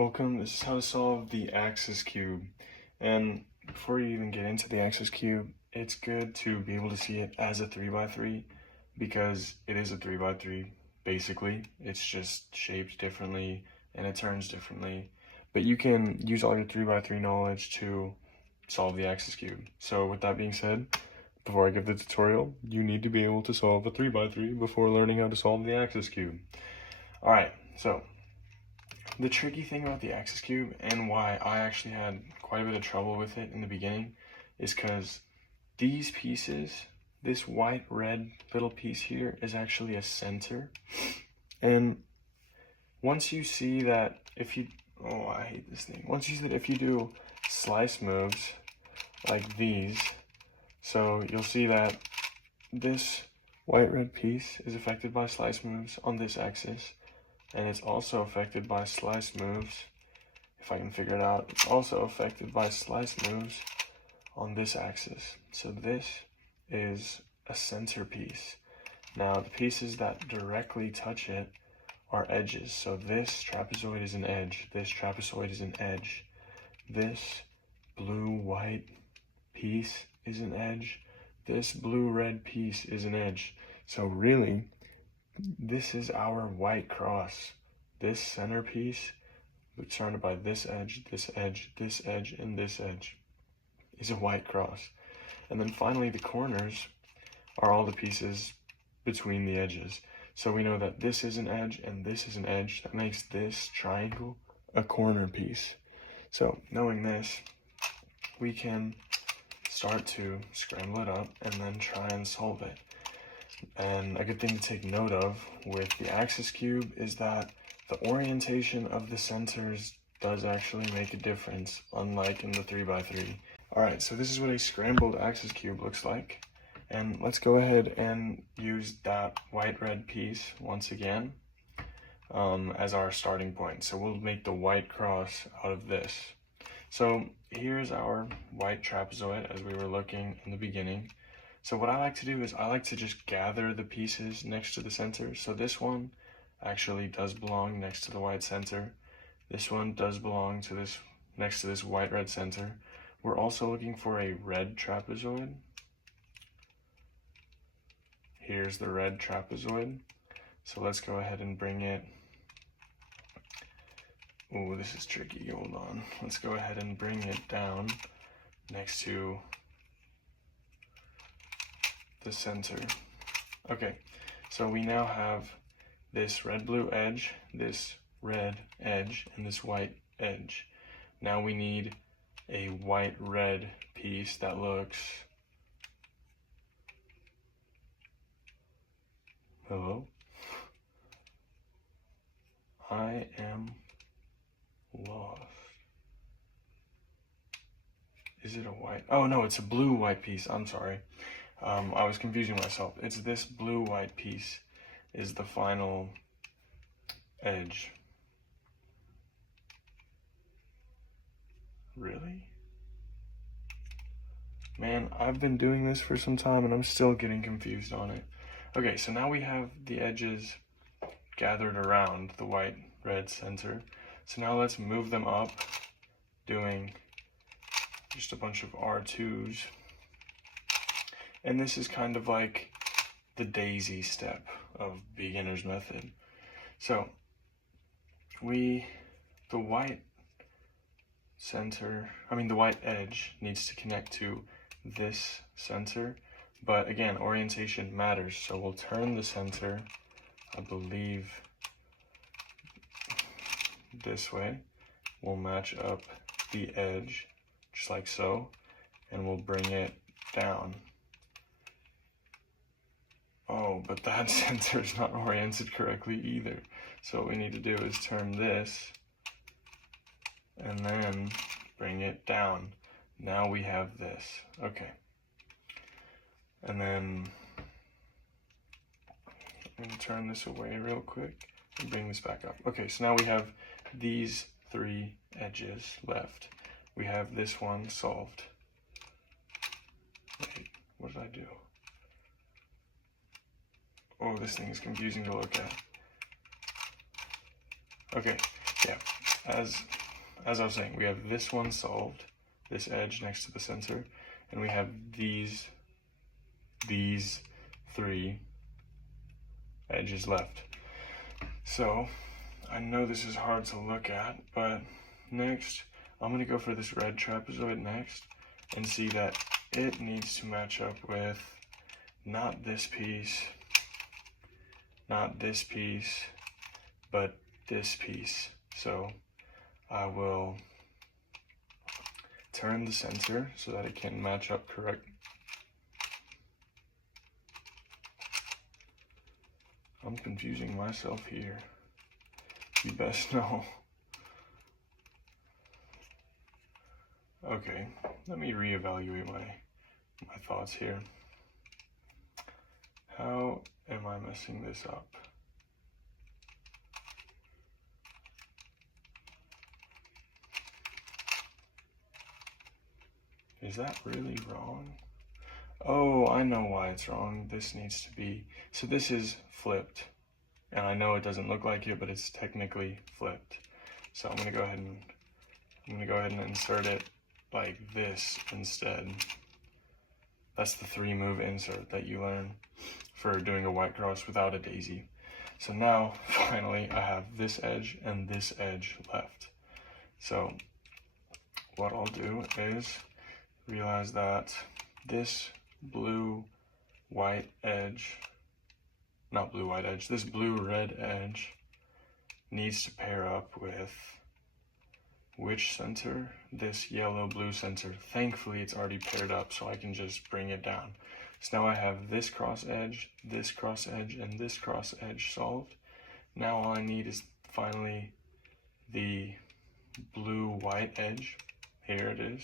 Welcome, this is how to solve the axis cube. And before you even get into the axis cube, it's good to be able to see it as a 3x3 because it is a 3x3 basically. It's just shaped differently and it turns differently. But you can use all your 3x3 knowledge to solve the axis cube. So with that being said, before I give the tutorial, you need to be able to solve a 3x3 before learning how to solve the axis cube. Alright, so the tricky thing about the axis cube and why I actually had quite a bit of trouble with it in the beginning is because these pieces, this white red little piece here is actually a center. And once you see that if you, oh I hate this thing, once you see that if you do slice moves like these, so you'll see that this white red piece is affected by slice moves on this axis. And it's also affected by slice moves, if I can figure it out, it's also affected by slice moves on this axis. So this is a center piece. Now the pieces that directly touch it are edges. So this trapezoid is an edge, this trapezoid is an edge. This blue-white piece is an edge, this blue-red piece is an edge. So really, this is our white cross. This centerpiece, surrounded by this edge, this edge, this edge, and this edge, is a white cross. And then finally, the corners are all the pieces between the edges. So we know that this is an edge and this is an edge. That makes this triangle a corner piece. So knowing this, we can start to scramble it up and then try and solve it. And a good thing to take note of with the axis cube is that the orientation of the centers does actually make a difference, unlike in the 3x3. Alright, so this is what a scrambled axis cube looks like. And let's go ahead and use that white-red piece once again as our starting point. So we'll make the white cross out of this. So here's our white trapezoid as we were looking in the beginning. So what I like to do is I like to just gather the pieces next to the center. So this one actually does belong next to the white center. This one does belong to this next to this white red center. We're also looking for a red trapezoid. Here's the red trapezoid. So let's go ahead and bring it. Oh, this is tricky. Hold on. Let's go ahead and bring it down next to the center. Okay, so we now have this red-blue edge, this red edge, and this white edge. Now we need a white-red piece that looks... Hello? I am lost. Is it a white? Oh no, it's a blue-white piece. I'm sorry. I was confusing myself. It's this blue-white piece is the final edge. Really? Man, I've been doing this for some time and I'm still getting confused on it. Okay, so now we have the edges gathered around the white-red center. So now let's move them up, doing just a bunch of R2s. And this is kind of like the daisy step of beginner's method. So the white edge needs to connect to this center, but again, orientation matters. So we'll turn the center, I believe, this way. We'll match up the edge, just like so, and we'll bring it down. Oh, but that center is not oriented correctly either. So what we need to do is turn this and then bring it down. Now we have this. Okay. And then I'm going to turn this away real quick and bring this back up. Okay, so now we have these three edges left. We have this one solved. Wait, what did I do? Oh, this thing is confusing to look at. Okay, yeah. as I was saying, we have this one solved, this edge next to the center, and we have these three edges left. So I know this is hard to look at, but next I'm going to go for this red trapezoid next and see that it needs to match up with not this piece, but this piece. So I will turn the center so that it can match up correct. I'm confusing myself here. You best know. Okay, let me reevaluate my thoughts here. How am I messing this up? Is that really wrong? Oh, I know why it's wrong. This needs to be, so this is flipped. And I know it doesn't look like it, but it's technically flipped. So I'm gonna go ahead and insert it like this instead. That's the 3-move insert that you learn for doing a white cross without a daisy. So now, finally, I have this edge and this edge left. So what I'll do is realize that this blue-white edge, not blue-white edge, this blue-red edge needs to pair up with which center? This yellow-blue center. Thankfully, it's already paired up, so I can just bring it down. So now I have this cross edge, and this cross edge solved. Now all I need is finally the blue-white edge. Here it is.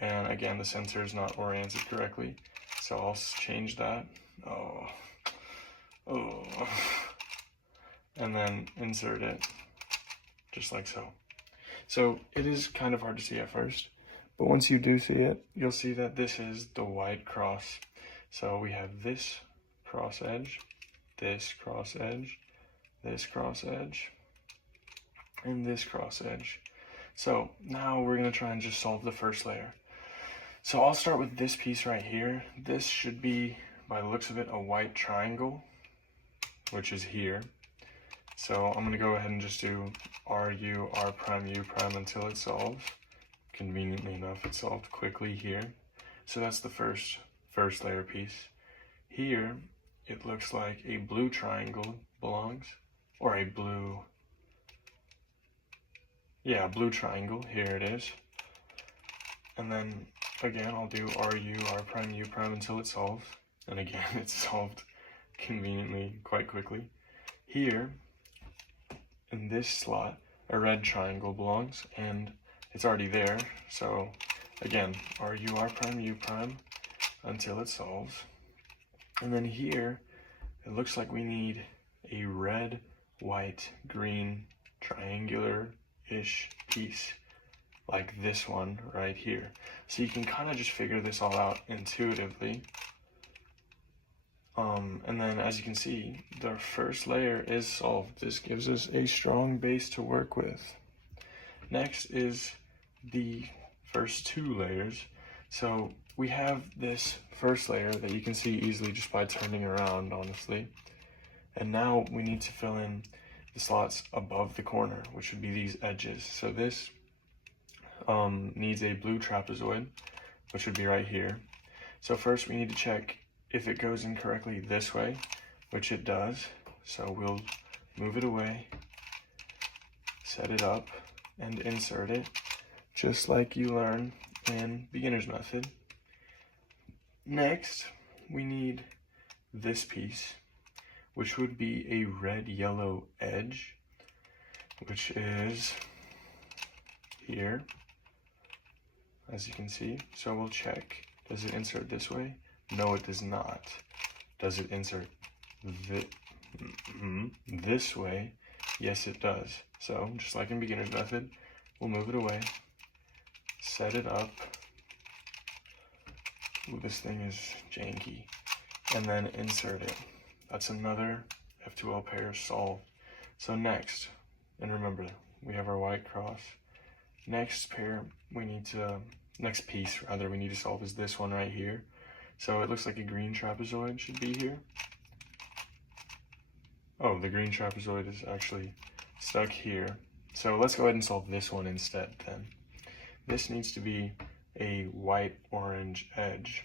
And again, the center is not oriented correctly, so I'll change that. Oh. And then insert it, just like so. So it is kind of hard to see at first, but once you do see it, you'll see that this is the white cross. So we have this cross edge, this cross edge, this cross edge, and this cross edge. So now we're gonna try and just solve the first layer. So I'll start with this piece right here. This should be, by the looks of it, a white triangle, which is here. So I'm gonna go ahead and just do RU, R prime, U prime until it solves. Conveniently enough, it solved quickly here. So that's the first layer piece. Here, it looks like a blue triangle belongs, or a blue, yeah, blue triangle, here it is. And then again, I'll do RU, R prime, U prime until it solves. And again, it's solved conveniently quite quickly. Here, in this slot, a red triangle belongs, and it's already there. So again, RU, R prime, U prime until it solves. And then here, it looks like we need a red, white, green, triangular-ish piece, like this one right here. So you can kind of just figure this all out intuitively. And then as you can see, the first layer is solved. This gives us a strong base to work with. Next is the first 2 layers. So we have this first layer that you can see easily just by turning around, honestly. And now we need to fill in the slots above the corner, which would be these edges. So this needs a blue trapezoid, which would be right here. So first we need to check if it goes in correctly this way, which it does. So we'll move it away, set it up, and insert it, just like you learn in beginner's method. Next, we need this piece, which would be a red-yellow edge, which is here, as you can see. So we'll check, does it insert this way? No, it does not. Does it insert this way? Yes, it does. So, just like in beginner's method, we'll move it away, set it up. Ooh, this thing is janky. And then insert it. That's another F2L pair solved. So next, and remember, we have our white cross. Next piece we need to solve is this one right here. So it looks like a green trapezoid should be here. Oh, the green trapezoid is actually stuck here. So let's go ahead and solve this one instead then. This needs to be a white-orange edge,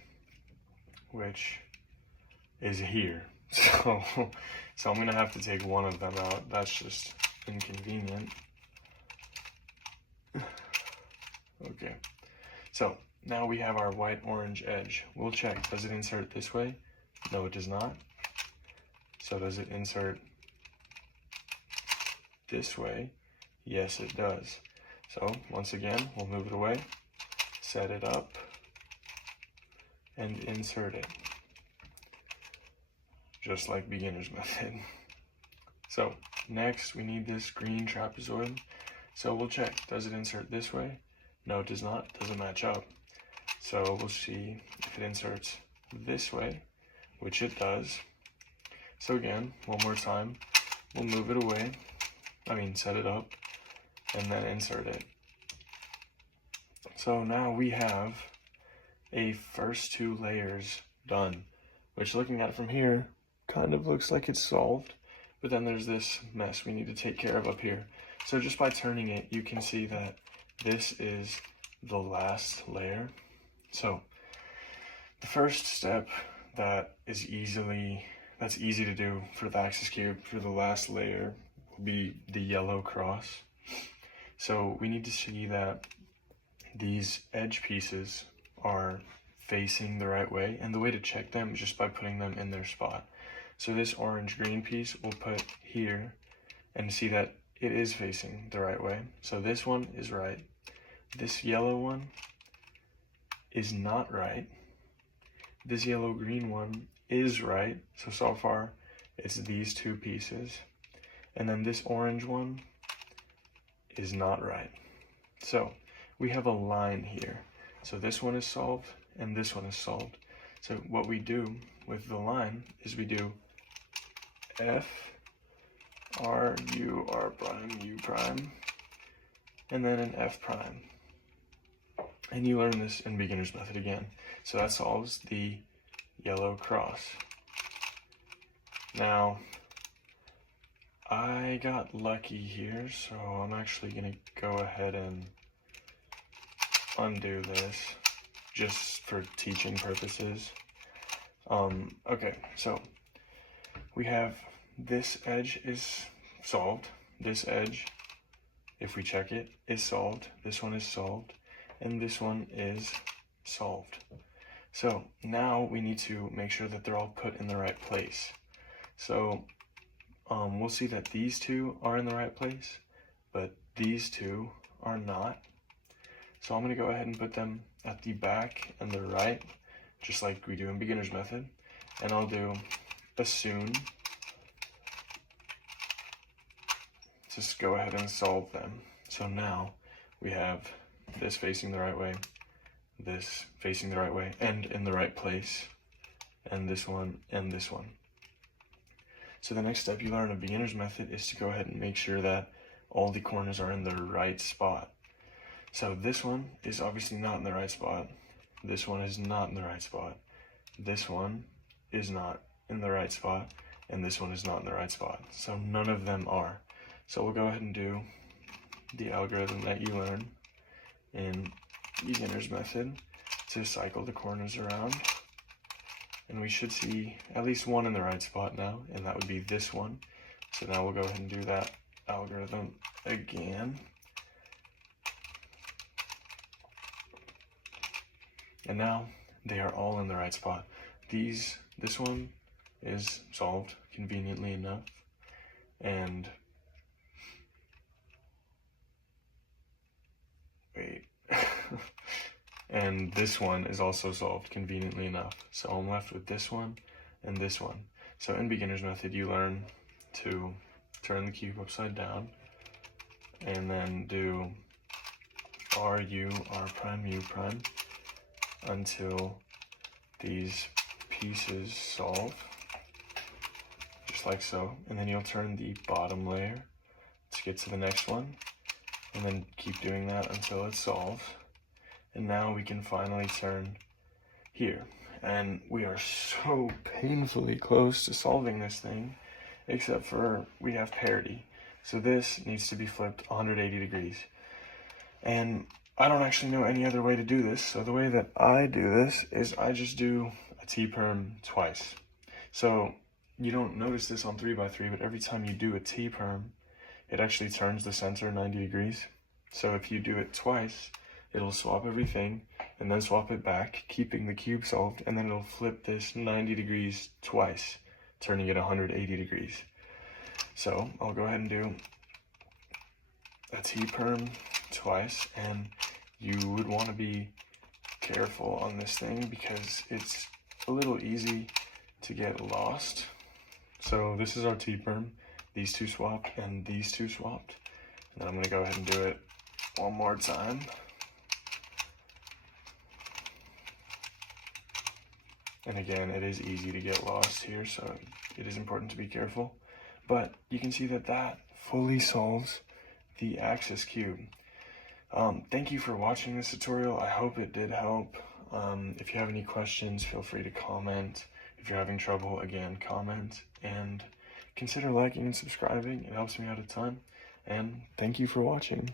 which is here. So I'm gonna have to take one of them out. That's just inconvenient. Okay, so now we have our white-orange edge. We'll check, does it insert this way? No, it does not. So does it insert this way? Yes, it does. So once again, we'll move it away, set it up, and insert it. Just like beginner's method. So next we need this green trapezoid. So we'll check, does it insert this way? No, it does not, doesn't match up. So we'll see if it inserts this way, which it does. So again, one more time, we'll move it away, set it up, and then insert it. So now we have a first two layers done, which looking at it from here, kind of looks like it's solved, but then there's this mess we need to take care of up here. So just by turning it, you can see that this is the last layer. So the first step that's easy to do for the axis cube for the last layer will be the yellow cross. So we need to see that these edge pieces are facing the right way, and the way to check them is just by putting them in their spot. So this orange-green piece we'll put here and see that it is facing the right way. So this one is right. This yellow one is not right. This yellow-green one is right. So far it's these two pieces. And then this orange one is not right. So we have a line here. So this one is solved and this one is solved. So what we do with the line is we do F, R, U, R prime, U prime, and then an F prime. And you learn this in beginner's method again. So that solves the yellow cross. Now, I got lucky here, so I'm actually gonna go ahead and undo this just for teaching purposes. Okay, so we have this edge is solved. This edge, if we check it, is solved. This one is solved. And this one is solved. So now we need to make sure that they're all put in the right place. So we'll see that these two are in the right place, but these two are not. So I'm going to go ahead and put them at the back and the right, just like we do in beginner's method. And I'll do assume. Just go ahead and solve them. So now we have this facing the right way, this facing the right way and in the right place, and this one and this one. So the next step you learn in beginner's method is to go ahead and make sure that all the corners are in the right spot. So this one is obviously not in the right spot. This one is not in the right spot. This one is not in the right spot. And this one is not in the right spot. So none of them are. So we'll go ahead and do the algorithm that you learn in beginner's method to cycle the corners around. And we should see at least one in the right spot now, and that would be this one. So now we'll go ahead and do that algorithm again. And now they are all in the right spot. This one is solved conveniently enough. And wait. And this one is also solved conveniently enough. So I'm left with this one and this one. So in beginner's method, you learn to turn the cube upside down and then do R, U, R prime, U prime until these pieces solve, just like so. And then you'll turn the bottom layer to get to the next one. and then keep doing that until it solves. And now we can finally turn here. And we are so painfully close to solving this thing, except for we have parity. So this needs to be flipped 180 degrees. And I don't actually know any other way to do this. So the way that I do this is I just do a T-perm twice. So you don't notice this on 3x3, but every time you do a T-perm, it actually turns the center 90 degrees. So if you do it twice, it'll swap everything and then swap it back, keeping the cube solved, and then it'll flip this 90 degrees twice, turning it 180 degrees. So I'll go ahead and do a T-perm twice, and you would want to be careful on this thing because it's a little easy to get lost. So this is our T-perm, these two swapped and these two swapped. And I'm going to go ahead and do it one more time. And again, it is easy to get lost here, so it is important to be careful. But you can see that that fully solves the axis cube. Thank you for watching this tutorial. I hope it did help. If you have any questions, feel free to comment. If you're having trouble, again, comment. And consider liking and subscribing. It helps me out a ton. And thank you for watching.